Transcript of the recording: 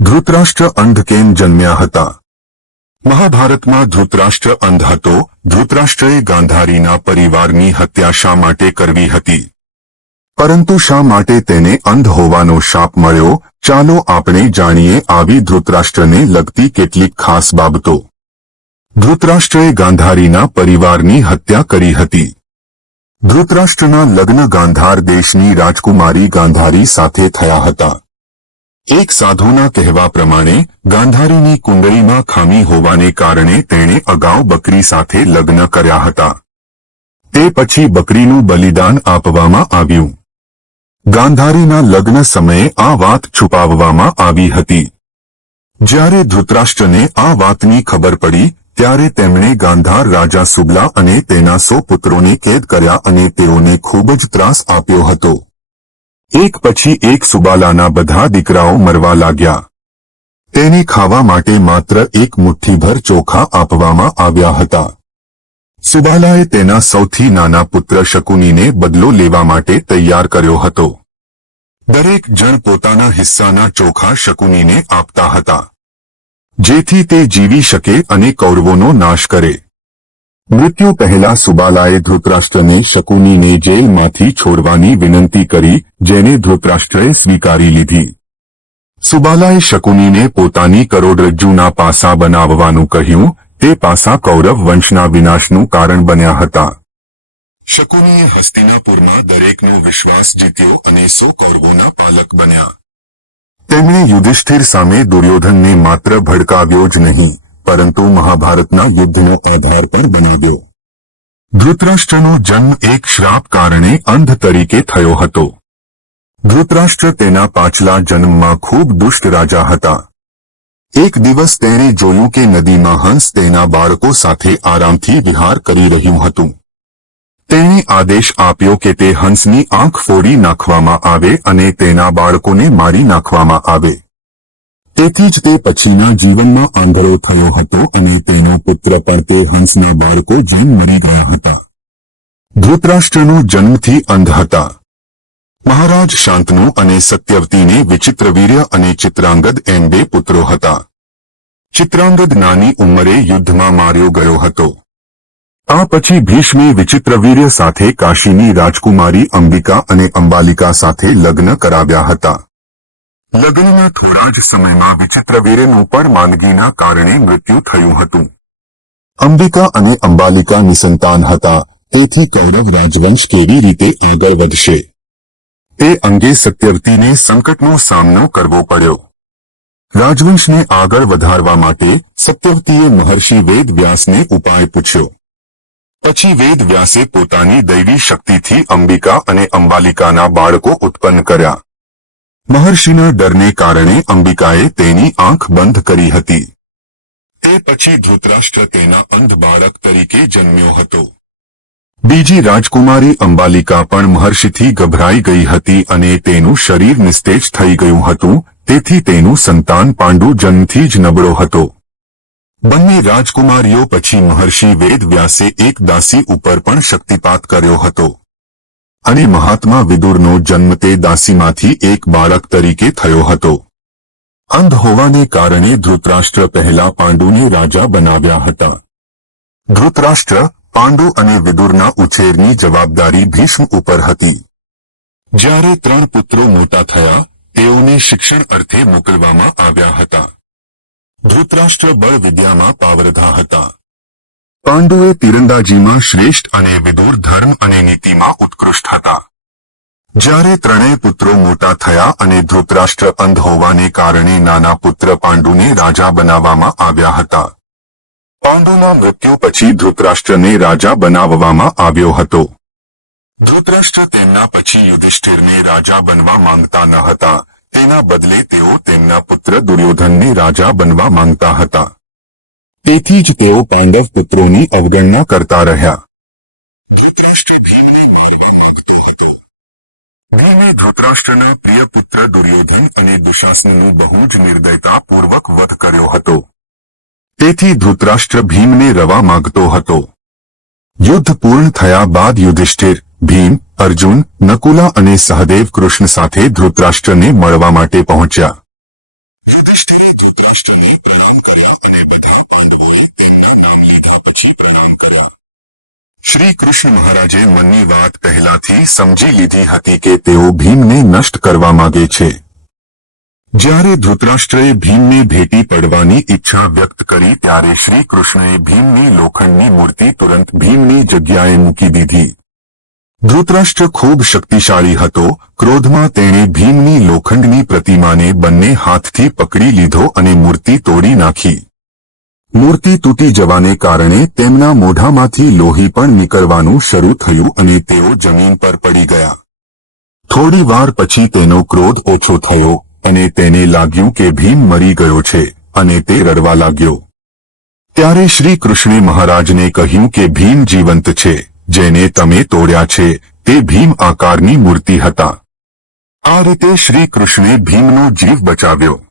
ધૃતરાષ્ટ્ર અંધ કેમ જન્મ્યા હતા? મહાભારતમાં ધૃતરાષ્ટ્ર અંધ હતો. ધૃતરાષ્ટ્રએ ગાંધારીના પરિવારની હત્યા શા માટે કરવી હતી? પરંતુ શા માટે તેને અંધ હોવાનો શાપ મળ્યો? ચાલો આપણે જાણીએ આવી ધૃતરાષ્ટ્રને લગતી કેટલીક ખાસ બાબતો. ધૃતરાષ્ટ્રએ ગાંધારીના પરિવારની હત્યા કરી હતી. ધૃતરાષ્ટ્રના લગ્ન ગાંધાર દેશની રાજકુમારી ગાંધારી સાથે થયા હતા. એક સાધુના કહેવા પ્રમાણે ગાંધારીની કુંડળીમાં ખામી હોવાને કારણે તેણે અગાઉ બકરી સાથે લગ્ન કર્યા હતા. તે પછી બકરીનું બલિદાન આપવામાં આવ્યું. ગાંધારીના લગ્ન સમયે આ વાત છુપાવવામાં આવી હતી. જ્યારે ધૃતરાષ્ટ્રને આ વાતની ખબર પડી ત્યારે તેમણે ગાંધાર રાજા સુબલા અને તેના 100 પુત્રોને કેદ કર્યા અને તેઓને ખૂબ જ ત્રાસ આપ્યો હતો. એક પછી એક સુબાલાના બધા દીકરાઓ મરવા લાગ્યા. તેને ખાવા માટે માત્ર એક મુઠ્ઠીભર ચોખા આપવામાં આવ્યા હતા. સુબાલાએ તેના સૌથી નાના પુત્ર શકુનીને બદલો લેવા માટે તૈયાર કર્યો હતો. દરેક જણ પોતાના હિસ્સાના ચોખા શકુનીને આપતા હતા, જેથી તે જીવી શકે અને કૌરવોનો નાશ કરે. મૃત્યુ પહેલા સુબાલાએ ધૃતરાષ્ટ્રને શકુનીને જેલમાંથી છોડવાની વિનંતી કરી, જેને ધૃતરાષ્ટ્રએ સ્વીકારી લીધી. સુબાલાએ શકુનીને પોતાની કરોડરજ્જુના પાસા બનાવવાનું કહ્યું. તે પાસા કૌરવ વંશના વિનાશનું કારણ બન્યા હતા. શકુનીએ હસ્તિનાપુરમાં દરેકનો વિશ્વાસ જીત્યો અને 100 કૌરવોના પાલક બન્યા. તેમણે યુધિષ્ઠિર સામે દુર્યોધનને માત્ર ભડકાવ્યો જ નહીં, પરંતુ મહાભારતના યુદ્ધનો આધાર પણ બનાવ્યો. ધૃતરાષ્ટ્રનો જન્મ એક શ્રાપ કારણે અંધ તરીકે થયો હતો. ધૃતરાષ્ટ્ર તેના પાછલા જન્મમાં ખૂબ દુષ્ટ રાજા હતા. એક દિવસ તેણે જોયું કે નદીમાં હંસ તેના બાળકો સાથે આરામથી વિહાર કરી રહ્યું હતું. તેણે આદેશ આપ્યો કે તે હંસની આંખ ફોડી નાખવામાં આવે અને તેના બાળકોને મારી નાખવામાં આવે. તેથી જ તે પછીના જીવનમાં આંધળો થયો હતો અને તેનો પુત્ર પણ તે હંસના બાળકો જેમ મરી ગયા હતા. ધૃતરાષ્ટ્રનો જન્મથી અંધ હતા. મહારાજ શાંતનુ અને સત્યવતીને વિચિત્રવીર્ય અને ચિત્રાંગદ એમ 2 પુત્રો હતા. ચિત્રાંગદ નાની ઉંમરે યુદ્ધમાં માર્યો ગયો હતો. આ પછી ભીષ્મે વિચિત્રવીર્ય સાથે કાશીની રાજકુમારી અંબિકા અને અંબાલિકા સાથે લગ્ન કરાવ્યા હતા. લગ્નના થોડા જ સમયમાં વિચિત્રવીર્યનું પણ માંદગીના કારણે મૃત્યુ થયું હતું. અંબિકા અને અંબાલિકા નિસંતાન હતા, તેથી કૌરવ રાજવંશ કેવી રીતે આગળ વધશે તે અંગે સત્યવતીને સંકટનો સામનો કરવો પડ્યો. રાજવંશને આગળ વધારવા માટે સત્યવતીએ મહર્ષિ વેદવ્યાસને ઉપાય પૂછ્યો. પછી વેદવ્યાસે પોતાની દૈવી શક્તિથી અંબિકા અને અંબાલિકાના બાળકો ઉત્પન્ન કર્યા. મહર્ષિના ડરને કારણે અંબિકાએ તેની આંખ બંધ કરી હતી. તે પછી ધૃતરાષ્ટ્ર તેના અંધ બાળક તરીકે જન્મ્યો હતો. બીજી રાજકુમારી અંબાલિકા પણ મહર્ષિથી ગભરાઈ ગઈ હતી અને તેનું શરીર નિસ્તેજ થઈ ગયું હતું, તેથી તેનું સંતાન પાંડુ જન્મથી જ નબળો હતો. બંને રાજકુમારીઓ પછી મહર્ષિ વેદવ્યાસે એક દાસી ઉપર પણ શક્તિપાત કર્યો હતો અને મહાત્મા વિદુરનો જન્મ તે દાસીમાંથી એક બાળક તરીકે થયો હતો. અંધ હોવાને કારણે ધૃતરાષ્ટ્ર પહેલા પાંડુને રાજા બનાવ્યા હતા. ધૃતરાષ્ટ્ર, પાંડુ અને વિદુરના ઉછેરની જવાબદારી ભીષ્મ ઉપર હતી. જ્યારે 3 પુત્રો મોટા થયા, તેઓને શિક્ષણ અર્થે મોકલવામાં આવ્યા હતા. ધૃતરાષ્ટ્ર બળ વિદ્યામાં પાવરધા હતા. પાંડુએ તીરંદાજીમાં શ્રેષ્ઠ અને વિદુર ધર્મ અને નીતિમાં ઉત્કૃષ્ટ હતા. જ્યારે 3 પુત્રો મોટા થયા અને ધૃતરાષ્ટ્ર અંધ હોવાને કારણે નાના પુત્ર પાંડુને રાજા બનાવવામાં આવ્યા હતા. પાંડુના મૃત્યુ પછી ધૃતરાષ્ટ્રને રાજા બનાવવામાં આવ્યો હતો. ધૃતરાષ્ટ્ર તેમના પછી યુધિષ્ઠિરને રાજા બનવા માંગતા ન હતા. તેના બદલે તેઓ તેમના પુત્ર દુર્યોધનને રાજા બનવા માંગતા હતા. તેથી જ તેઓ પાંડવ પુત્રોની અવગણના કરતા રહ્યા. ધૃતરાષ્ટ્ર ભીમને મારવા માંગતો હતો. ભીમે ધૃતરાષ્ટ્રના પ્રિય પુત્ર દુર્યોધન અને દુશાસનનું બહુ જ નિર્દયતાપૂર્વક વધ કર્યો હતો. તેથી ધૃતરાષ્ટ્ર ભીમને રવા માંગતો હતો. યુદ્ધ પૂર્ણ થયા બાદ યુધિષ્ઠિર, ભીમ, અર્જુન, નકુલા અને સહદેવ કૃષ્ણ સાથે ધૃતરાષ્ટ્રને મળવા માટે પહોંચ્યા. યુધિષ્ઠિર ધૃતરાષ્ટ્રને પ્રણામ કર્યા અને બધા પાંડવોએ તેમના નામ લીધા પછી પ્રણામ કર્યા. શ્રી કૃષ્ણ મહારાજે મનની વાત પહેલાથી સમજી લીધી હતી કે તેઓ ભીમને નષ્ટ કરવા માંગે છે. જ્યારે ધૃતરાષ્ટ્રએ ભીમને ભેટી પડવાની ઈચ્છા વ્યક્ત કરી ત્યારે શ્રી કૃષ્ણએ ભીમની લોખંડની મૂર્તિ તુરંત ભીમની જગ્યાએ મૂકી દીધી. ધૃતરાષ્ટ્ર ખૂબ શક્તિશાળી હતો. ક્રોધમાં તેણે ભીમની લોખંડની પ્રતિમાને બંને હાથથી પકડી લીધો અને મૂર્તિ તોડી નાખી. મૂર્તિ તૂટી જવાને કારણે તેમના મોઢામાંથી લોહી પણ નીકળવાનું શરૂ થયું અને તેઓ જમીન પર પડી ગયા. થોડી વાર પછી તેનો ક્રોધ ઓછો થયો અને તેને લાગ્યું કે ભીમ મરી ગયો છે અને તે રડવા લાગ્યો. ત્યારે શ્રી કૃષ્ણે મહારાજને કહ્યું કે ભીમ જીવંત છે. જેને તમે તોડ્યા છે તે ભીમ આકારની મૂર્તિ હતા. આ રીતે શ્રી કૃષ્ણે ભીમનો જીવ બચાવ્યો.